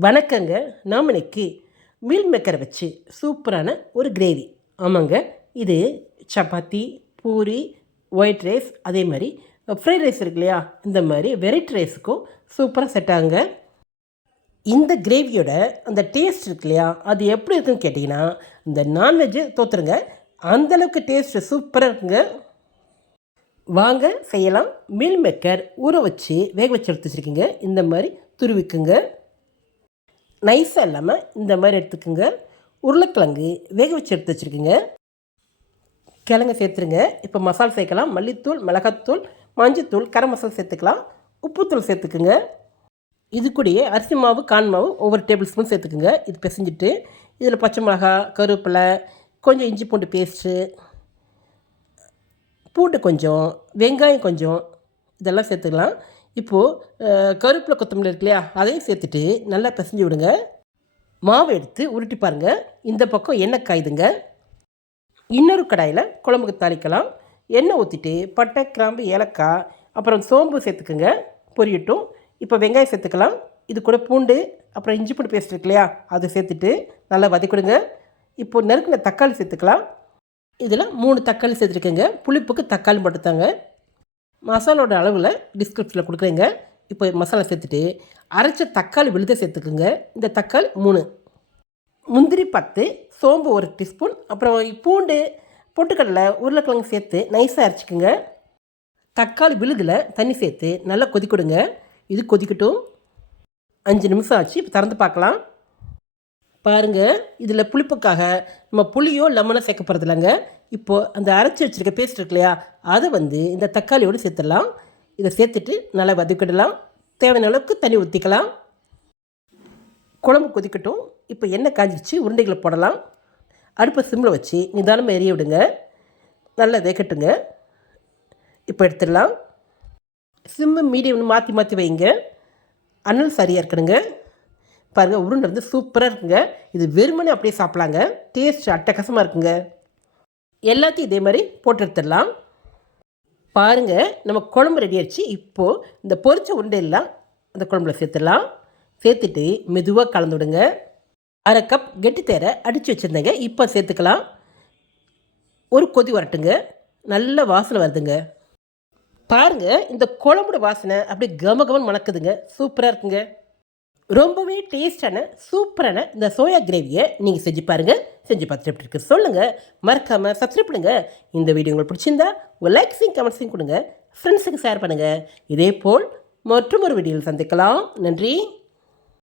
வணக்கங்க. நாம் இன்னைக்கு மீல் மேக்கரை வச்சு சூப்பரான ஒரு கிரேவி. ஆமாங்க. இது சப்பாத்தி பூரி ஒயிட் ரைஸ் அதே மாதிரி ஃப்ரைட் ரைஸ் இருக்கு இல்லையா? இந்த மாதிரி வெரைட்டி ரைஸுக்கும் சூப்பராக செட் ஆகுங்க. இந்த கிரேவியோட அந்த டேஸ்ட் இருக்கு இல்லையா? அது எப்படி இருக்குன்னு கேட்டிங்கன்னா இந்த நான்வெஜ்ஜு தோற்றுருங்க அந்தளவுக்கு டேஸ்ட்டு சூப்பராக இருக்குங்க. வாங்க செய்யலாம். மீல் மேக்கர் ஊற வச்சு வேக வச்சு எடுத்து வச்சுருக்கீங்க. இந்த மாதிரி துருவிக்குங்க. நைஸாக இல்லாமல் இந்த மாதிரி எடுத்துக்கோங்க. உருளைக்கிழங்கு வேக வச்சு எடுத்து வச்சுருக்கீங்க. கிழங்கு சேர்த்துருங்க. இப்போ மசாலா சேர்க்கலாம். மல்லித்தூள் மிளகாத்தூள் மஞ்சத்தூள் கரம் மசாலா சேர்த்துக்கலாம். உப்புத்தூள் சேர்த்துக்குங்க. இது கூடயே அரிசி மாவு கான் மாவு ஒவ்வொரு டேபிள் ஸ்பூன் சேர்த்துக்குங்க. இது பிசைஞ்சிட்டு இதில் பச்சை மிளகா கருவேப்பிலை கொஞ்சம் இஞ்சி பூண்டு பேஸ்ட்டு பூண்டு கொஞ்சம் வெங்காயம் கொஞ்சம் இதெல்லாம் சேர்த்துக்கலாம். இப்போது கருவேப்பிலை கொத்தமல்லி இருக்கு இல்லையா அதையும் சேர்த்துட்டு நல்லா பிசைஞ்சு விடுங்க. மாவு எடுத்து உருட்டி பாருங்கள் இந்த பக்கம் எண்ணெய் காயுதுங்க. இன்னொரு கடாயில் குழம்புக்கு தாளிக்கலாம். எண்ணெய் ஊற்றிட்டு பட்டை கிராம்பு ஏலக்காய் அப்புறம் சோம்பு சேர்த்துக்குங்க. பொரியட்டும். இப்போ வெங்காயம் சேர்த்துக்கலாம். இது கூட பூண்டு அப்புறம் இஞ்சி பூண்டு பேஸ்ட் இருக்கு இல்லையா அதை சேர்த்துட்டு நல்லா வதக்கிடுங்க இப்போ நறுக்கின தக்காளி சேர்த்துக்கலாம். இதில் மூணு தக்காளி சேர்த்துருக்கேங்க. புளிப்புக்கு தக்காளி மட்டும்தாங்க. மசாலோட அளவில் டிஸ்கிரிப்ஷனில் கொடுக்குறேங்க. இப்போ மசாலா சேர்த்துட்டு அரைச்ச தக்காளி விழுத சேர்த்துக்குங்க. இந்த தக்காளி மூணு. முந்திரி பத்து சோம்பு ஒரு டீஸ்பூன் அப்புறம் பூண்டு பொட்டுக்கடலை உருளைக்கிழங்கு சேர்த்து நைஸாக அரைச்சிக்குங்க. தக்காளி விழுதில் தண்ணி சேர்த்து நல்லா கொதிக்கொடுங்க. இது கொதிக்கட்டும். அஞ்சு நிமிஷம் ஆச்சு இப்போ திறந்து பார்க்கலாம். பாருங்கள் இதில் புளிப்புக்காக நம்ம புளியோ லெமனோ சேர்க்க போகிறது இல்லைங்க இப்போது அந்த அரைச்சி வச்சுருக்க பேஸ்ட் இருக்கு இல்லையா அதை வந்து இந்த தக்காளியோடு சேர்த்துடலாம். இதை சேர்த்துட்டு நல்லா வதக்கிடலாம். தேவையான அளவுக்கு தண்ணி ஊற்றிக்கலாம் குழம்பு கொதிக்கட்டும். இப்போ எண்ணெய் காஞ்சிருச்சு உருண்டைகளை போடலாம். அடுப்பை சிம்மில் வச்சு நிதானமாக எரிய விடுங்க. நல்லா வேகட்டுங்க. இப்போ எடுத்துடலாம். சிம்மு மீடியம் மாற்றி மாற்றி வைங்க. அனல் சரியாக இருக்கணுங்க. பாருங்கள் உருண்டை வந்து சூப்பராக இருக்குங்க. இது வெறுமனே அப்படியே சாப்பிட்லாங்க. டேஸ்ட் அட்டகாசமாக இருக்குங்க. எல்லாத்தையும் இதே மாதிரி போட்டு எடுத்துடலாம். பாருங்கள் நம்ம குழம்பு ரெடி ஆயிடுச்சு. இப்போது இந்த பொரிச்ச உருண்டையெல்லாம் அந்த குழம்புல சேர்த்துடலாம். சேர்த்துட்டு மெதுவாக கலந்து விடுங்க. அரை கப் கெட்டி தேரை அடித்து வச்சுருந்தேங்க. இப்போ சேர்த்துக்கலாம். ஒரு கொதி வரட்டுங்க. நல்ல வாசனை வருதுங்க. பாருங்கள் இந்த குழம்போட வாசனை அப்படியே கம கமன் மணக்குதுங்க. சூப்பராக இருக்குங்க. ரொம்பவே டேஸ்டான சூப்பரான இந்த சோயா கிரேவியை நீங்கள் செஞ்சு பாருங்கள் செஞ்சு பார்த்துட்டு எப்படி சொல்லுங்கள் மறக்காமல் சப்ஸ்கிரைப் பண்ணுங்கள் இந்த வீடியோ உங்களுக்கு பிடிச்சிருந்தா உங்கள் லைக்ஸையும் கமெண்ட்ஸையும் கொடுங்க. ஃப்ரெண்ட்ஸுக்கு ஷேர் பண்ணுங்கள் இதே போல் மற்றும் ஒரு வீடியோவில் சந்திக்கலாம். நன்றி.